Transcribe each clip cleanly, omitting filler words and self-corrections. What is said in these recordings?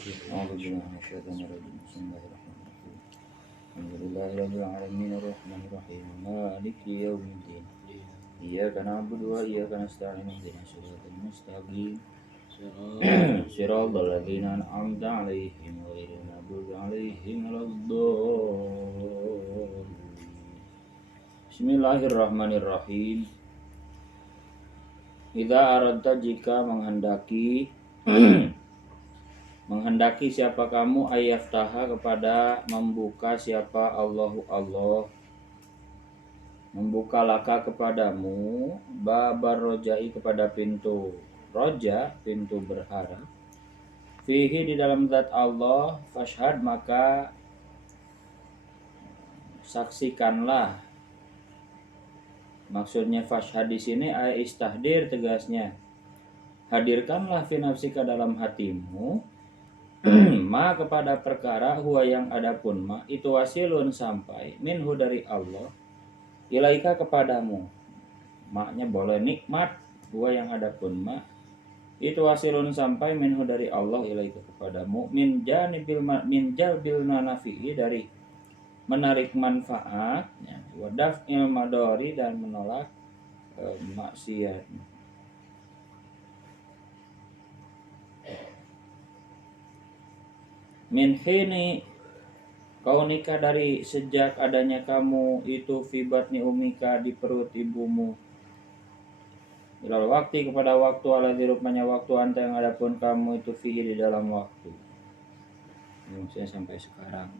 أعوذ بالله من الشيطان الرجيم بسم الله الرحمن الرحيم الحمد لله رب العالمين الرحمن الرحيم مالك يوم الدين إياك نعبد وإياك نستعين اهدنا الصراط المستقيم صراط الذين أنعمت عليهم غير المغضوب عليهم ولا الضالين Bismillahirrahmanirrahim. Idza aradta jika menghendaki siapa kamu ayaftaha kepada membuka siapa Allahu Allah membuka laka kepadamu babar rojai kepada pintu roja pintu berharap fihi di dalam zat Allah fashhad maka saksikanlah. Maksudnya fashhad di sini ay istahdir tegasnya hadirkanlah fi nafsika dalam hatimu ma kepada perkara huwa yang adapun ma itu wasilun sampai minhu dari Allah ilaika kepadamu maknya boleh nikmat huwa yang adapun ma itu wasilun sampai minhu dari Allah ilaika kepadamu min jalbil manafi'i dari menarik manfaat ya, wadaf ilmadori dan menolak maksiat. Min hini kau nikah dari sejak adanya kamu itu fibatni umika di perut ibumu ilal waktu kepada waktu ala dirupanya waktu anta yang adapun kamu itu fihi di dalam waktu ini maksudnya sampai sekarang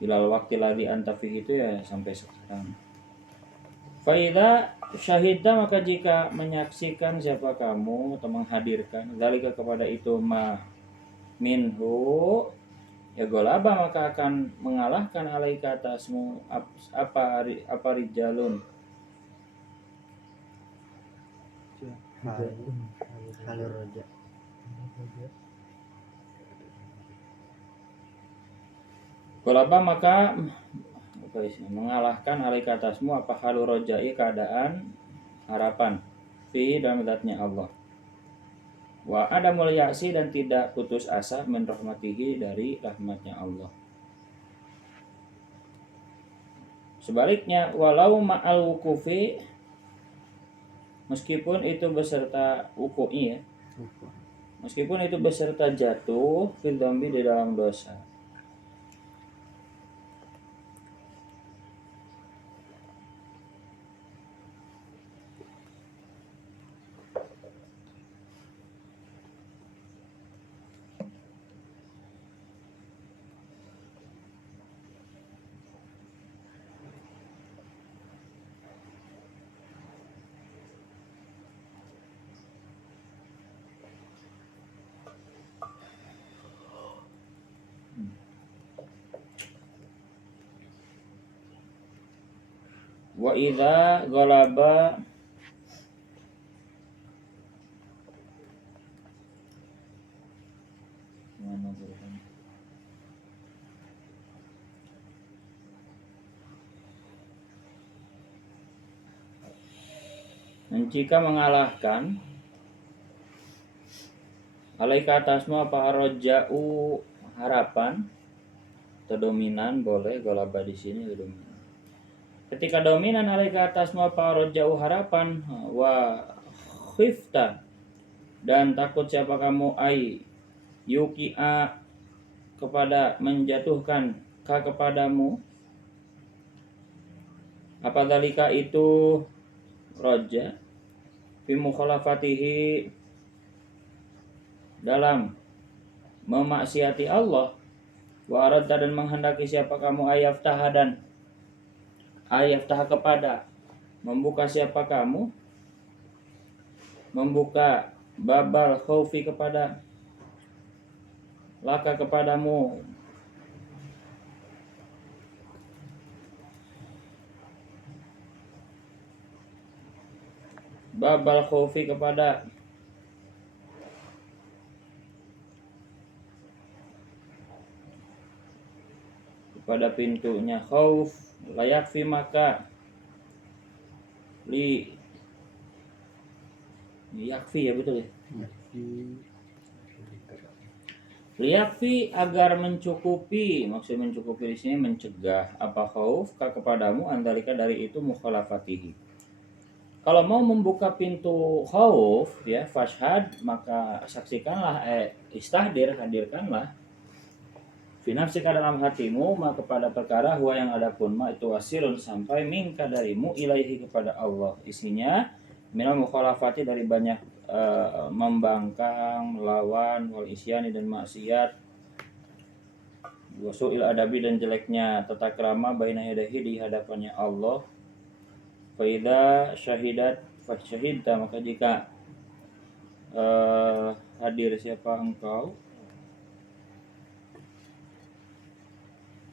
ilal waktu lagi anta fihi itu ya sampai sekarang. Faida syahida maka jika menyaksikan siapa kamu atau menghadirkan zalika kepada itu ma minhu ya golaba maka akan mengalahkan alaika atasmu apa rijalun halur roja golaba maka mengalahkan alaika atasmu apa halu rojai keadaan harapan fi dalam zatnya Allah wa adamul ya'si dan tidak putus asa min rahmatihi dari rahmatnya Allah. Sebaliknya walau ma'al wukufi meskipun itu beserta wuku'i ya meskipun itu beserta jatuh fil dzambi di dalam dosa. Wa idza ghalaba dan jika mengalahkan alaika atasmu apa roja'u harapan atau dominan boleh golaba di sini dominan. Ketika dominan alaika atasmu apa roja'u harapan wa khifta dan takut siapa kamu ai yuki'a kepada menjatuhkan ka kepadamu apa dalika itu roja fi mukhalafatihi dalam memaksiati Allah wa aradta dan menghendaki siapa kamu ayaftaha kepada membuka siapa kamu membuka babal khaufi kepada laka kepadamu babal khaufi kepada pintunya khauf layak fi maka yakfi ya betul ya Liyakfi agar mencukupi, maksud mencukupi di sini mencegah apa khauf kepadamu andalika dari itu mukhalafatihi. Kalau mau membuka pintu khauf ya fashhad maka saksikanlah istahdir hadirkanlah finafsika dalam hatimu maka kepada perkara huwa yang ada pun ma itu wasilun sampai minka darimu ilaihi kepada Allah isinya minal mukhalafati dari banyak membangkang melawan wal isyani dan maksiat wasu'il adabi dan jeleknya tata krama baina yadahi di hadapannya Allah faida syahidat fasyahidta maka jika hadir siapa engkau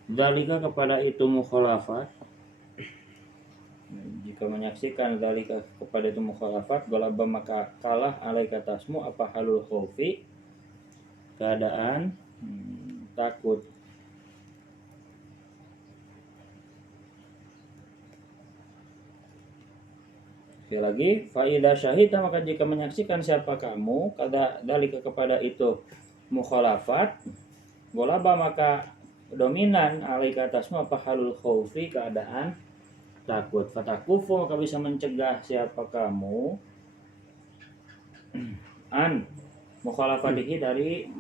zalika kepada itu mukhalafat jika menyaksikan zalika kepada itu mukhalafat galaba maka kalah alaika tasmu apa halul khaufi keadaan takut. Sekali lagi, faida syahida maka jika menyaksikan siapa kamu kada dalika kepada itu mukhalafat golaba maka dominan alaika atasmu apa halul khaufi keadaan takut fatakufu maka bisa mencegah siapa kamu an mukhalafatihi dari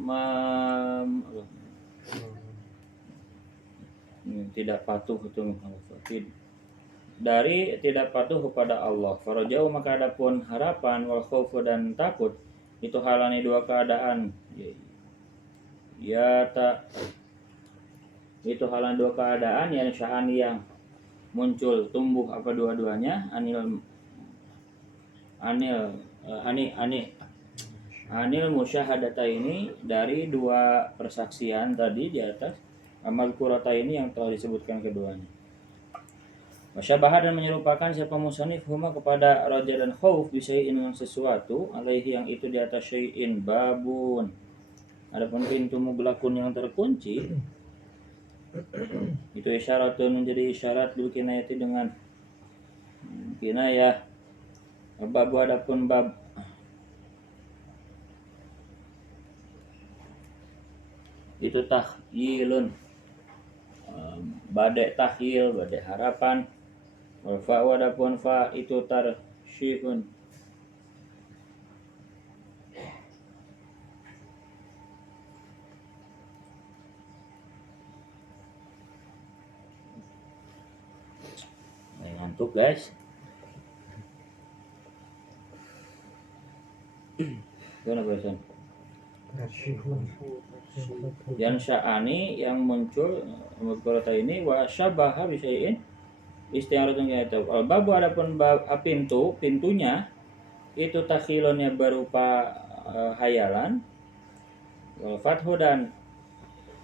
tidak patuh itu mukhalafat dari tidak patuh kepada Allah. Farajau maka adapun harapan wal khaufu dan takut itu halani dua keadaan. Ya tak itu halani dua keadaan yang sya'an yang muncul tumbuh apa dua-duanya anil musyahadata ini dari dua persaksian tadi di atas amal kurata ini yang telah disebutkan keduanya. Masyabah dan menyerupakan siapa musannif huma kepada raja dan khauf bisyai'in dengan sesuatu alaihi yang itu di atas syai'in babun. Adapun pintu muglakun yang terkunci itu isyaratun menjadi isyarat bil kinayati dengan kinayah babu adapun bab itu tahyilun badai tahyil badai harapan wal fa adapun fa itu tarsyihun ngantuk guys gimana bahasan yang sya'ani yang muncul mudghorata ini wa syabaha bisyai'in istiaratun yaitu al-babu adapun bab pintunya itu takhilonnya berupa hayalan wal fathu dan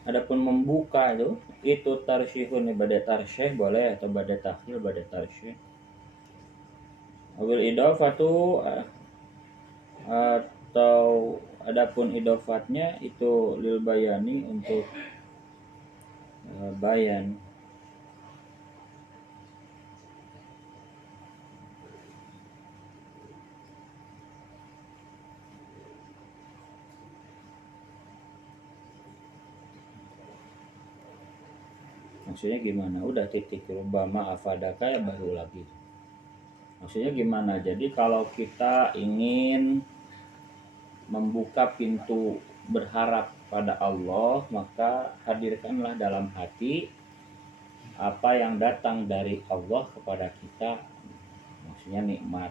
adapun membuka itu tarsyihun badai tarsyih boleh atau badai takhil badai tarsyih awil idafatu atau adapun idofatnya itu lil bayani untuk bayan maksudnya gimana udah titik rubama afadaka ya baru lagi maksudnya gimana jadi kalau kita ingin membuka pintu berharap pada Allah maka hadirkanlah dalam hati apa yang datang dari Allah kepada kita maksudnya nikmat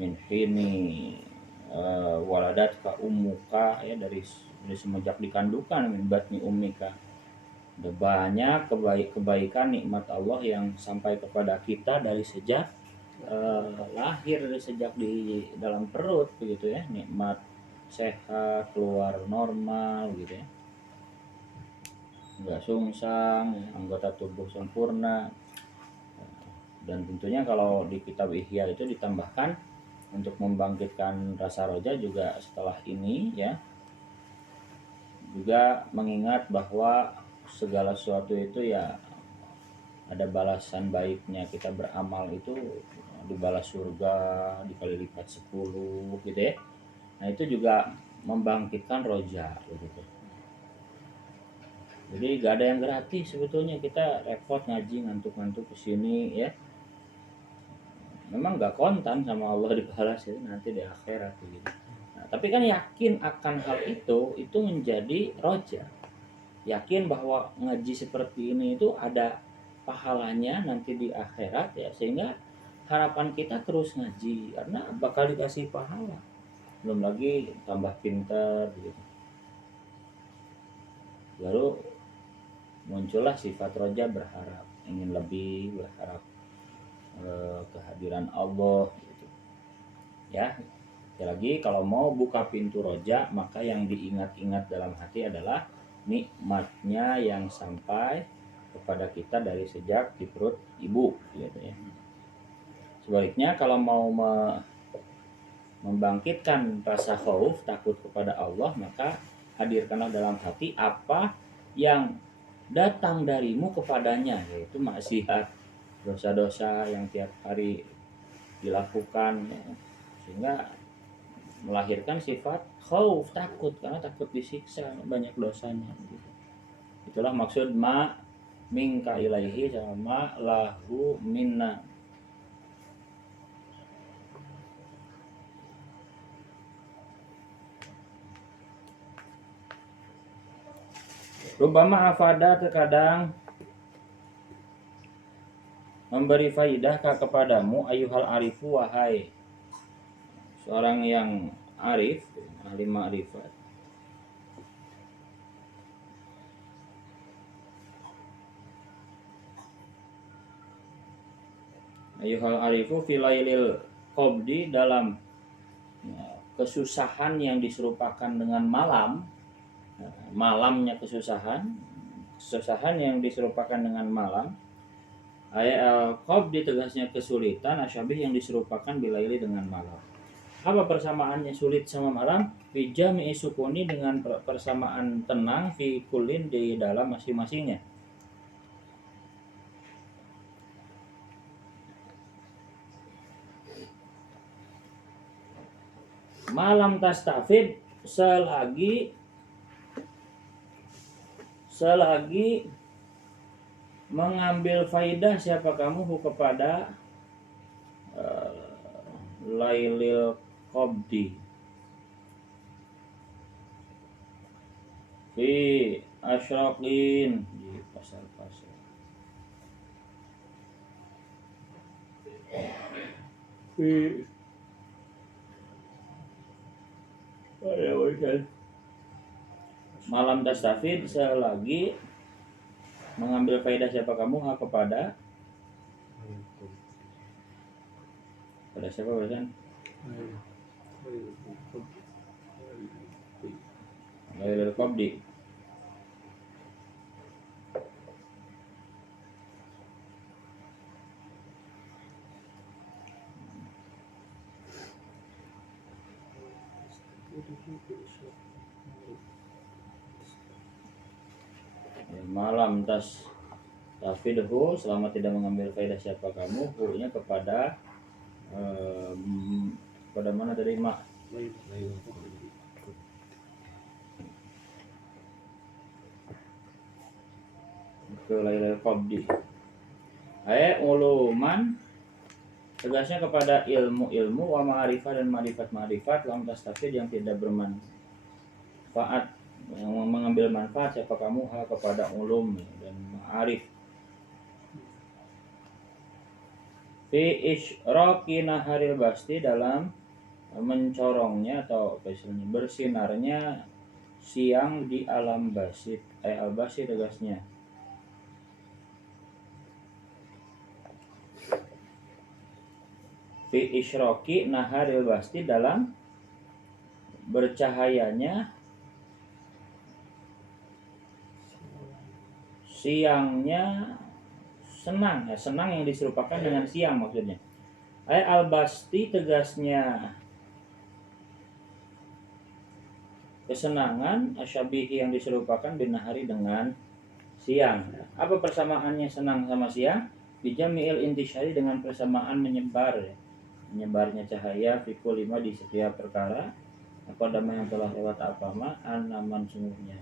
min hini waladat ka ummuka ya dari semenjak dikandungkan min batni ummika ada banyak kebaikan nikmat Allah yang sampai kepada kita dari sejak lahir dari sejak di dalam perut begitu ya nikmat sehat keluar normal gitu ya nggak sungsang anggota tubuh sempurna dan tentunya kalau di kitab Ihya itu ditambahkan untuk membangkitkan rasa roja juga setelah ini ya juga mengingat bahwa segala sesuatu itu ya ada balasan baiknya kita beramal itu dibalas surga dikali lipat 10 gitu ya. Nah itu juga membangkitkan roja begitu. Jadi gak ada yang gratis sebetulnya, kita repot ngaji ngantuk-ngantuk kesini ya. Memang gak kontan sama Allah dibalas ya nanti di akhirat gitu. Nah, tapi kan yakin akan hal itu menjadi roja. Yakin bahwa ngaji seperti ini itu ada pahalanya nanti di akhirat ya, sehingga harapan kita terus ngaji karena bakal dikasih pahala. Belum lagi tambah pintar gitu. Baru muncullah sifat roja, berharap, ingin lebih, berharap kehadiran Allah gitu. Ya, lagi kalau mau buka pintu roja, maka yang diingat-ingat dalam hati adalah nikmatnya yang sampai kepada kita dari sejak di perut ibu gitu ya. Sebaliknya kalau mau membangkitkan rasa khauf, takut kepada Allah, maka hadirkanlah dalam hati apa yang datang darimu kepadanya, yaitu maksiat, dosa-dosa yang tiap hari dilakukan ya. Sehingga melahirkan sifat khauf, takut, karena takut disiksa, banyak dosanya gitu. Itulah maksud ma minka ilaihi sama lahu minna. Rubama afada, terkadang memberi faidah kepadamu ayuhal arifu, wahai seorang yang arif, ahli ma'rifat. Ayuhal arifu filailil qabdi, dalam kesusahan yang diserupakan dengan malam. Malamnya kesusahan yang diserupakan dengan malam. Qabdi tegasnya kesulitan, asyabih yang diserupakan bilaili dengan malam. Apa persamaannya sulit sama malam? Fi jami'i sukuni, dengan persamaan tenang, fi kullin, di dalam masing-masingnya. Malam tastafid, selagi mengambil faidah siapa kamu kepada lailil qabdi fi asyraqin, di pasar-pasar, fi malam tastafid, selagi mengambil faedah siapa kamu kepada siapa barusan? Lailil qabdi. Malam tastafidhu, selama tidak mengambil faedah siapa kamu, hunya kepada pada mana tadi mak? Ke lailil qabdi. Uluman, tegasnya kepada ilmu-ilmu, wa ma'rifah, dan ma'rifat-ma'rifat, lam tastafid, yang tidak bermanfaat, yang mengambil manfaat siapa kamu kepada ulum dan ma'arif. Fi isyraqi naharil basti, dalam mencorongnya atau istilahnya bersinarnya siang di alam basit. Al-basit tegasnya fi isyraqi naharil basti, dalam bercahayanya siangnya senang, senang yang diserupakan dengan siang maksudnya. Al-basti tegasnya kesenangan, asyabihi yang diserupakan binahari dengan siang. Apa persamaannya senang sama siang? Bijami'il intisyari, dengan persamaan menyebarnya cahaya, fikul lima, di setiap perkara, apa damai yang telah lewat apa ma anaman sungguhnya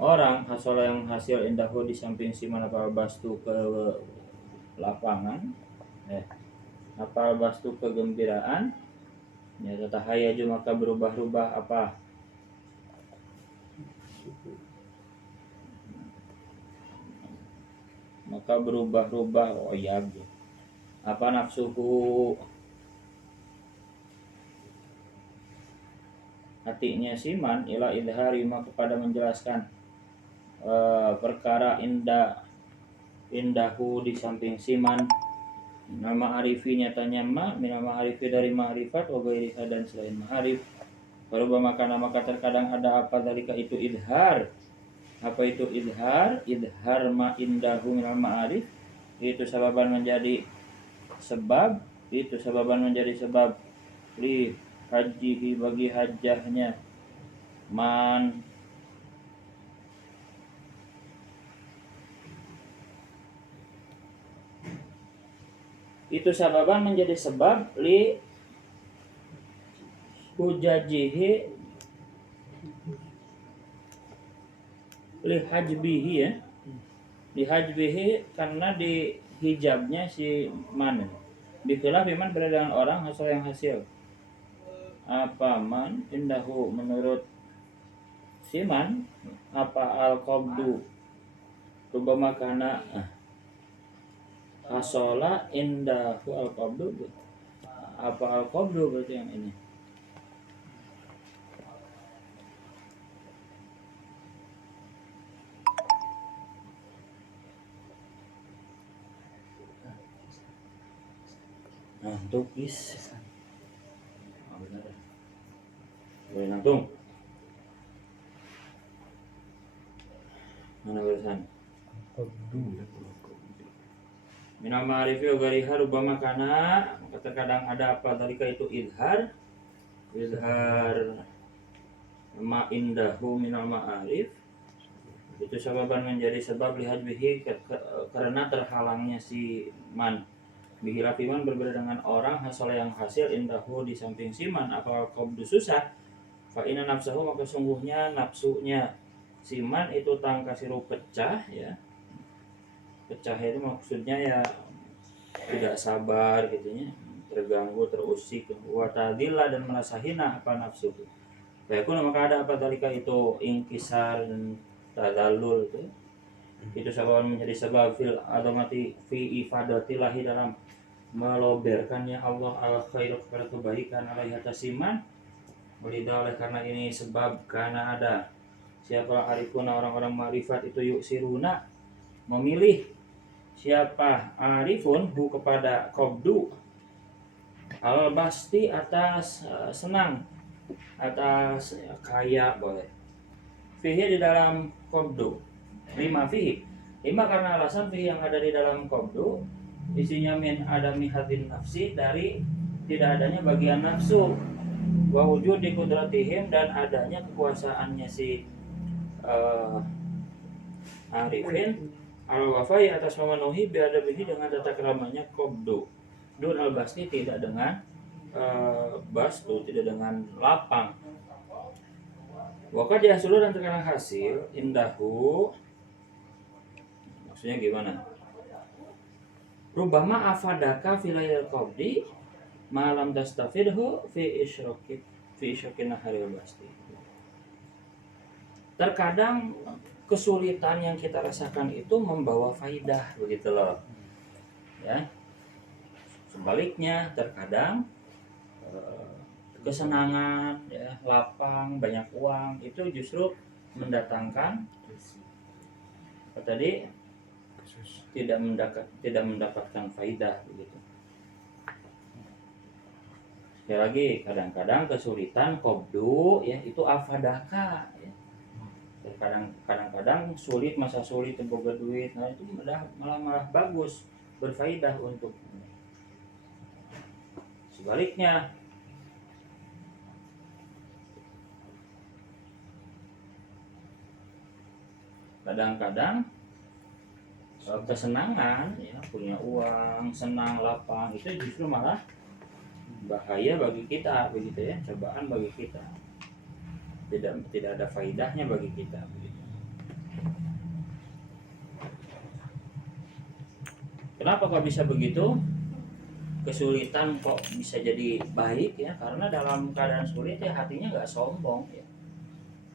orang hasola yang hasil indahu di samping si mana bastu ke lapangan apa bastu kegembiraan ya tatahaya maka berubah-ubah apa maka berubah-ubah oh iya apa nafsuku hatinya siman ila idhari maka kepada menjelaskan perkara indahu di samping siman nama arifi nyatanya minal ma'arifi dari ma'rifat wa ghairiha dan selain ma'arif baru maka terkadang ada apa dalika itu idhar apa itu idhar ma indahu minal ma'arif itu sababan menjadi sebab li hajihi bagi hajahnya man itu sababan menjadi sebab li hujajihi li hajbihi ya li hajbihi karena di hijabnya si man bikhilaf iman berbeda dengan orang hasil yang hasil apa man indahu menurut siman apa al-qabdu rubama kana hasola indahu al-qabdu apa al-qabdu berarti yang ini ngantuk bis boleh ngantung mana barusan minal ma'arifi wa ghairiha rubama kana terkadang ada apa dalika itu idhar ma indahu minal ma'arif itu sababan menjadi sebab lihat bihi karena terhalangnya si man bihila fiman berbeda dengan orang hasil yang hasil indahu di samping siman apa qabdu susah fa inna nafsahu maka sungguhnya nafsunya siman itu tangkasiru pecah ya pecah itu maksudnya ya tidak sabar gitu ya terganggu terusik watadillah dan merasa hina apa nafsu baikun maka ada apa dalika itu ingkisar dan tadallul itu sababan menjadi sebab fil adamati fi ifadatillahi dalam meloberkannya Allah al khairu kepada kebaikan alaihi atas iman walidah oleh karena ini sebab karena ada siapa arifuna orang-orang ma'rifat itu yuk siruna memilih siapa arifun hu kepada qabdu al basti atas senang atas kaya boleh fihi di dalam qabdu lima fihi lima karena alasan fihi yang ada di dalam qabdu isinya min adami hadin nafsi dari tidak adanya bagian nafsu wa wujud di kudratihim dan adanya kekuasaannya si arifin al-wafai atas memenuhi biadabihi dengan tata keramanya qabdu dun al-basti tidak dengan bastu tidak dengan lapang wakad yahsulu dan terkadang hasil indahu maksudnya gimana rubama afadaka filayil qabdi malam tastafidhu fi isyraqin naharil basti terkadang kesulitan yang kita rasakan itu membawa faidah begitu loh ya sebaliknya terkadang kesenangan ya lapang banyak uang itu justru mendatangkan apa tadi tidak mendapatkan faidah begitu sekali lagi kadang-kadang kesulitan qabdu ya itu afadaka ya kadang-kadang sulit masa sulit boga duit nah itu malah bagus berfaedah untuk sebaliknya kadang-kadang kesenangan ya punya uang senang lapang itu justru malah bahaya bagi kita begitu ya, cobaan bagi kita, tidak ada faidahnya bagi kita begitu. Kenapa kok bisa begitu? Kesulitan kok bisa jadi baik ya, karena dalam keadaan sulit ya hatinya nggak sombong ya,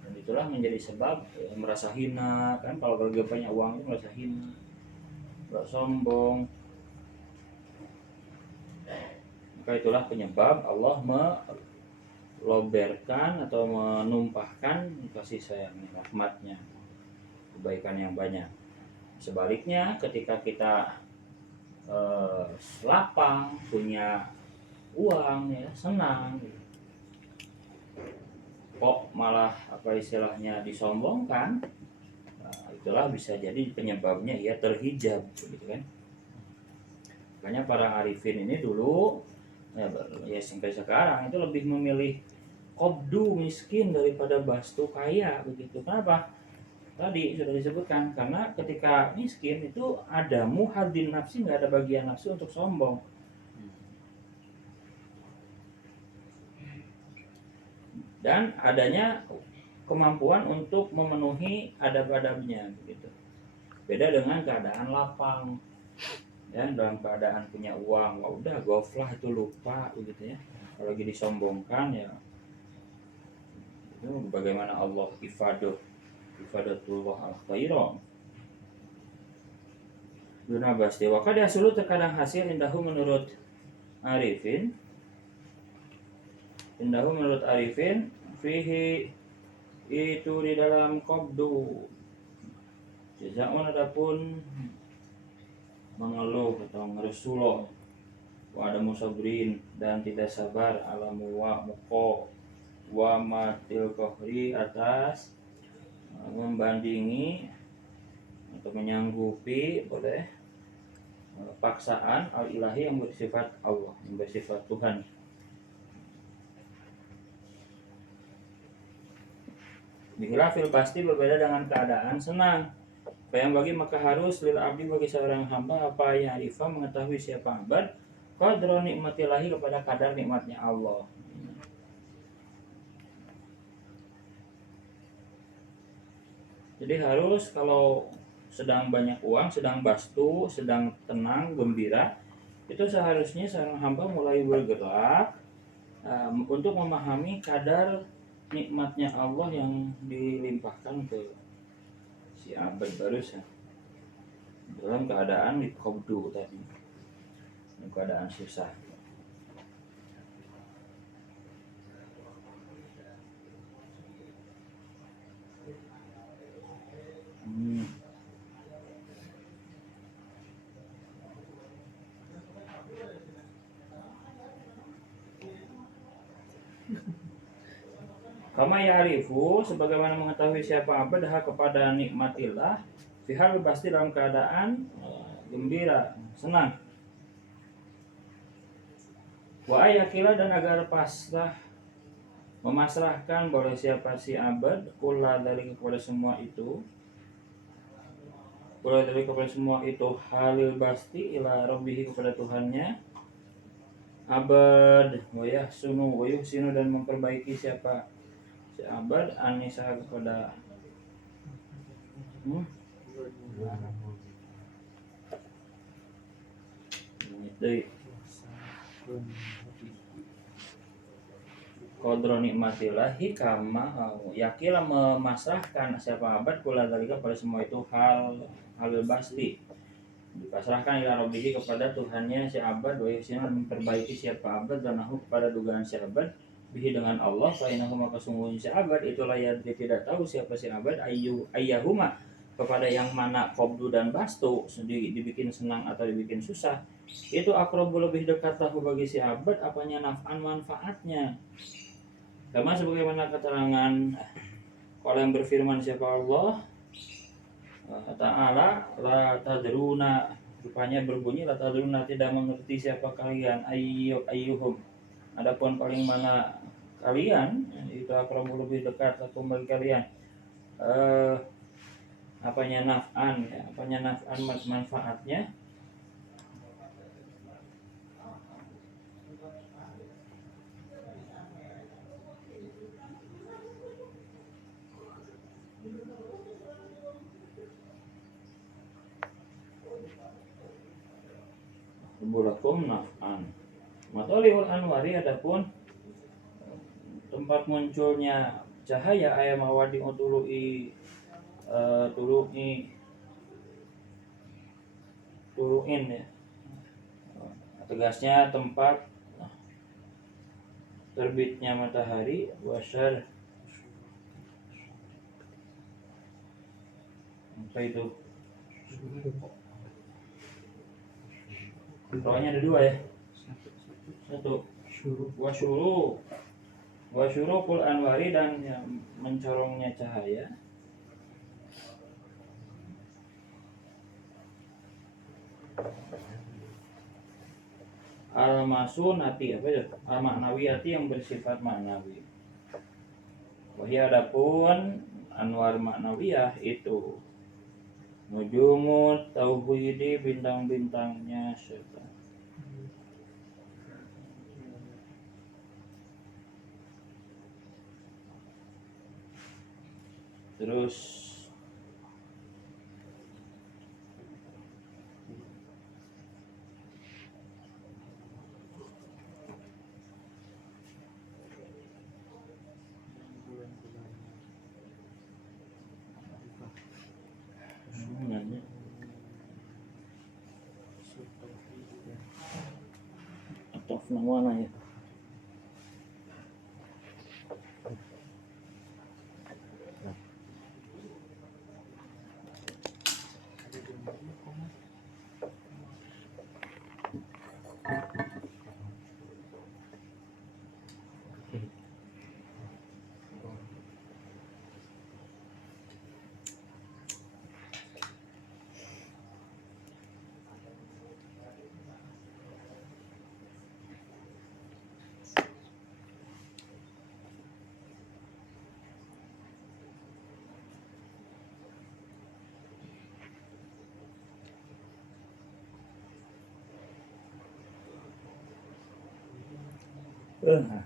dan itulah menjadi sebab ya, merasa hina kan, kalau lagi banyak uang itu merasa hina, nggak sombong. Maka itulah penyebab Allah meloberkan atau menumpahkan kasih sayangnya, rahmatnya, kebaikan yang banyak. Sebaliknya ketika kita lapang, punya uang ya, senang, kok malah apa istilahnya disombongkan, nah, itulah bisa jadi penyebabnya ia terhijab begitu kan. Makanya para arifin ini dulu ya sampai sekarang itu lebih memilih qobdu miskin daripada bastu kaya begitu. Kenapa? Tadi sudah disebutkan, karena ketika miskin itu ada muhadzin nafsi, nggak ada bagian nafsu untuk sombong. Dan adanya kemampuan untuk memenuhi adab-adabnya begitu. Beda dengan keadaan lapang. Ya, dalam keadaan punya uang, wah udah goflah itu lupa begitu ya. Kalau lagi disombongkan ya itu bagaimana Allah ifadatullah al khairan. Duna basti wa kad yasulu terkadang hasil indahu menurut arifin fihi itu di dalam qabdu jazaun, adapun mengeluh atau ngerusuloh wa ada musabrin dan tidak sabar alamu wa muko wa matil kohri atas membandingi atau menyanggupi boleh paksaan al-ilahi yang bersifat Allah, yang bersifat Tuhan. Bihilafil pasti berbeda dengan keadaan senang. Yang bagi maka harus lil abdi bagi seorang hamba apa yang arifah mengetahui siapa abad qadra nikmatillahi kepada kadar nikmatnya Allah. Jadi harus kalau sedang banyak uang, sedang bastu, sedang tenang, gembira, itu seharusnya seorang hamba mulai bergerak untuk memahami kadar nikmatnya Allah yang dilimpahkan ke si abad barusan dalam keadaan di qabdu tadi, dalam keadaan susah. Kama ya'rifu sebagaimana mengetahui siapa abad kepada nikmatillah fihal pasti dalam keadaan gembira, senang. Wa ayakila dan agar pasrah memasrahkan boleh siapa si abad kula dari kepada semua itu, kula dari kepada semua itu halil basti ila rabbihi kepada Tuhannya. Abad wayah sunu wayuh sinu dan memperbaiki siapa si abad anisa kepada qadra nikmatillahi kama yakila memasrahkan siapa abad kula dalika pada semua itu halil basti dipasrahkan ila rabbihi kepada Tuhannya si abad wa yusina memperbaiki siapa abad dan nahu kepada dugaan si abad bihi dengan Allah fa innahu maka sungguhnya si abad itulah yang tidak tahu siapa si abad ayyahuma kepada yang mana qabdu dan bastu dibikin senang atau dibikin susah itu aqrabu lebih dekat tahu bagi si abad apanya naf'an manfaatnya, karena sebagaimana keterangan kalau yang berfirman siapa Allah Ta'ala la tadruna, rupanya berbunyi la tadruna tidak mengerti siapa kalian ayyuhum, adapun paling mana kalian itu akan lebih dekat atau bagi kalian apanya naf'an ya, apanya naf'an manfaatnya bulakum naf'an. Matoliul anwari adapun tempat munculnya cahaya aya mawadi tulu'i tulu'in ya. Tegasnya tempat terbitnya matahari wasyar apa itu? Rohnya ada dua ya. Satu wasyurukul anwari dan yang mencorongnya cahaya. Al-masunati apa itu? Al-maknawiyati yang bersifat maknawi. Wahya adapun anwar maknawiyah itu nujumut tauhidi bintang-bintangnya setan. Terus nanya atau mana ya?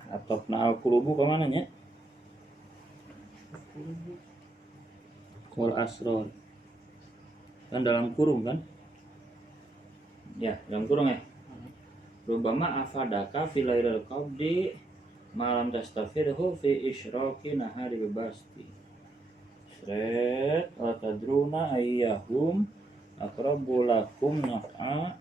Atau na'al kulubu kemana nya? Wal asror kan dalam kurung kan? Ya dalam kurung ya. Rubama afadaka fi lailil qabdi malam tastafirhu fi isyraqi nahari basti. Sret wa tadruna ayyahum aqrabu lakum naf'a.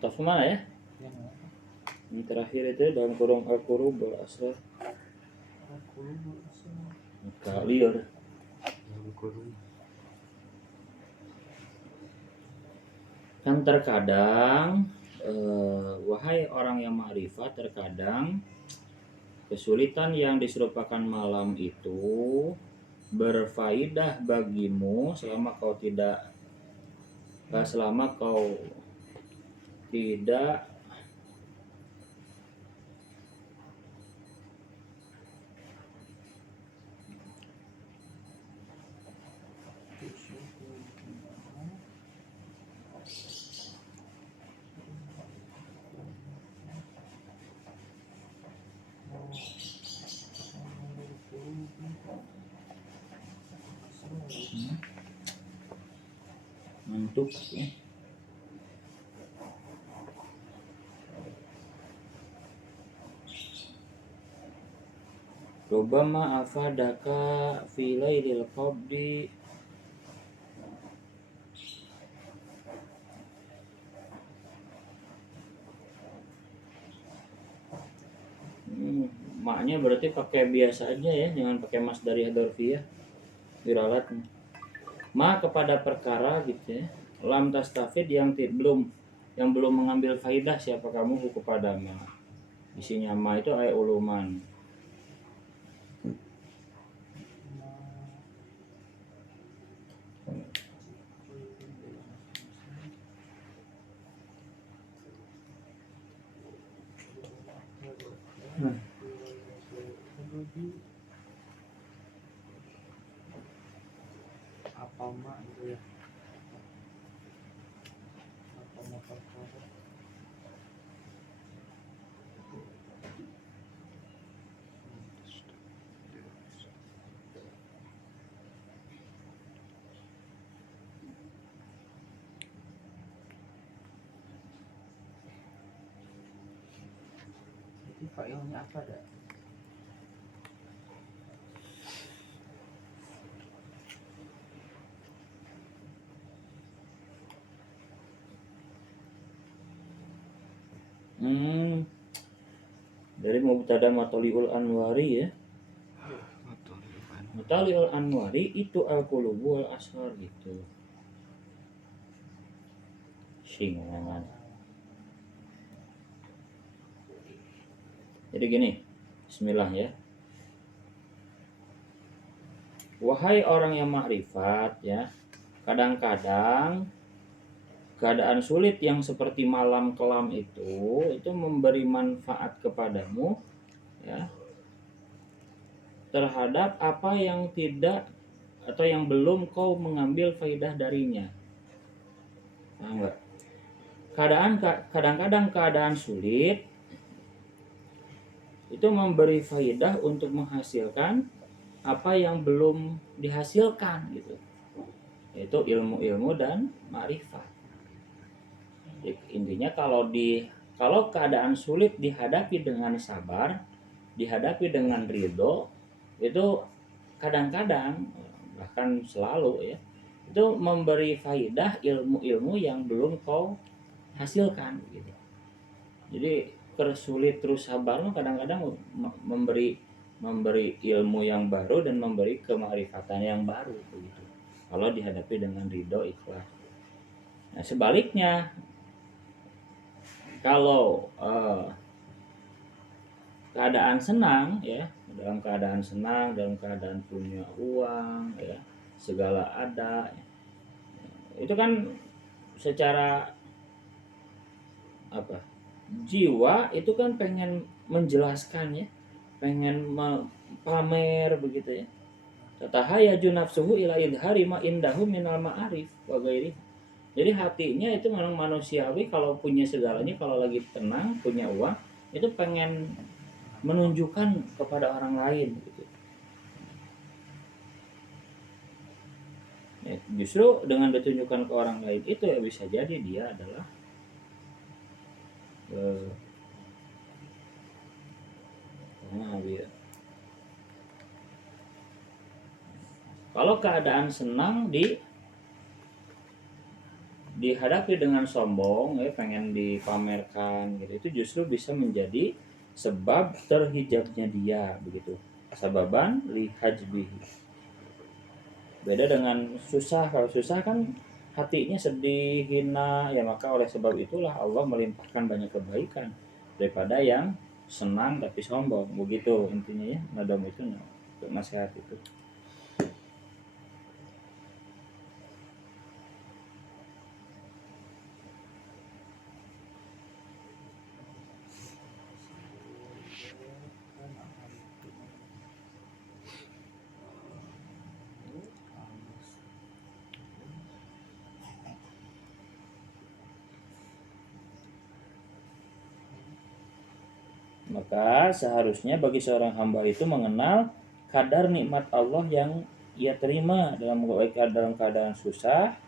Atau mana ya? Ini terakhir itu dalam kurung al-qurub asal liur. Kan terkadang wahai orang yang ma'rifat, terkadang kesulitan yang diserupakan malam itu berfaidah bagimu selama kau tidak ngantuk ya. Rubama afadaka fi lailil qabdi maknya berarti pakai biasa aja ya, jangan pakai masdariyah dzarfiyah diralatnya. Ma kepada perkara gitu ya, lam tastafid yang belum yang belum mengambil faidah siapa kamu kepada ma. Isinya ma itu ayat uluman. Apa mak itu ya? Apa mak perkara? Jadi failnya apa dah? Dari Mubtada Matoliul Anwari ya. Matoliul Anwari itu al-qulubu wal ashar gitu. Singan. Jadi gini, bismillah ya. Wahai orang yang makrifat ya, kadang-kadang keadaan sulit yang seperti malam kelam itu memberi manfaat kepadamu ya terhadap apa yang tidak atau yang belum kau mengambil faidah darinya. Paham enggak? Kadang-kadang keadaan sulit itu memberi faidah untuk menghasilkan apa yang belum dihasilkan gitu. Yaitu ilmu-ilmu dan ma'rifat. Intinya kalau keadaan sulit dihadapi dengan sabar, dihadapi dengan ridho, itu kadang-kadang bahkan selalu ya, itu memberi faidah ilmu-ilmu yang belum kau hasilkan gitu. Jadi tersulit terus sabar kadang-kadang memberi ilmu yang baru dan memberi kemakrifatan yang baru begitu. Kalau dihadapi dengan ridho ikhlas. Nah, sebaliknya kalau keadaan senang ya, dalam keadaan senang, dalam keadaan punya uang ya, segala ada ya, itu kan secara apa, jiwa itu kan pengen menjelaskan ya, pengen pamer begitu ya. Tatahayaju nafsuhu ila idhari ma indahu minal ma'arif wa ghairi. Jadi hatinya itu memang manusiawi, kalau punya segalanya, kalau lagi tenang, punya uang, itu pengen menunjukkan kepada orang lain gitu. Ya, justru dengan ditunjukkan ke orang lain itu ya bisa jadi dia adalah kalau keadaan senang dihadapi dengan sombong ya, pengen dipamerkan gitu, itu justru bisa menjadi sebab terhijabnya dia begitu, sababan li hajbihi. Beda dengan susah. Kalau susah kan hatinya sedih, hina ya, maka oleh sebab itulah Allah melimpahkan banyak kebaikan daripada yang senang tapi sombong begitu intinya ya. Nadom itu nasihat itu. Maka seharusnya bagi seorang hamba itu mengenal kadar nikmat Allah yang ia terima dalam keadaan susah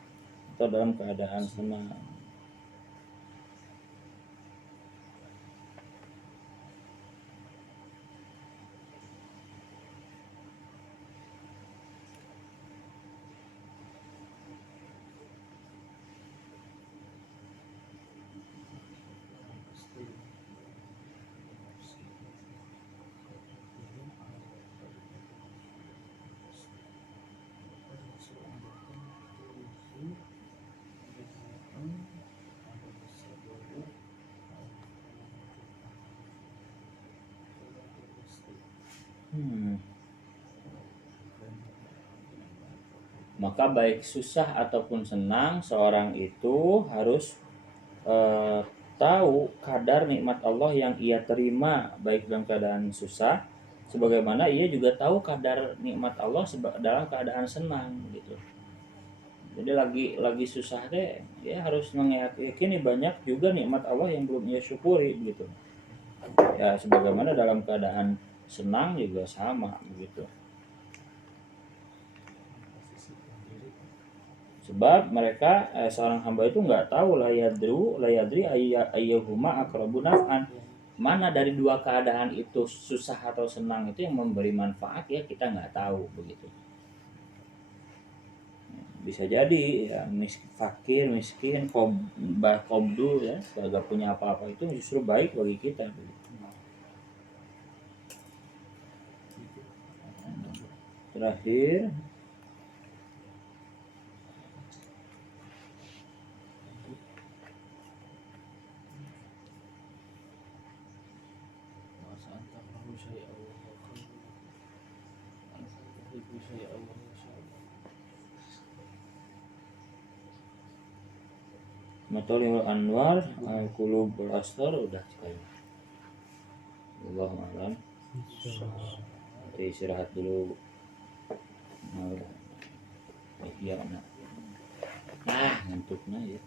atau dalam keadaan senang. Maka baik susah ataupun senang, seorang itu harus tahu kadar nikmat Allah yang ia terima baik dalam keadaan susah, sebagaimana ia juga tahu kadar nikmat Allah dalam keadaan senang gitu. Jadi lagi susah deh, ya harus meyakini banyak juga nikmat Allah yang belum ia syukuri gitu. Ya sebagaimana dalam keadaan senang juga sama begitu. Sebab mereka seorang hamba itu nggak tahu layadri ayyuhuma aqrabu naf'an. Mana dari dua keadaan itu, susah atau senang, itu yang memberi manfaat, ya kita nggak tahu begitu. Bisa jadi ya fakir, miskin, kobdu ya, kagak punya apa-apa, itu justru baik bagi kita begitu. Terakhir Matolihul Anwar Al-Qulubul Astar udah sekali. Allahu a'lam. Nanti istirahat dulu. Iya, ngantuknya ya.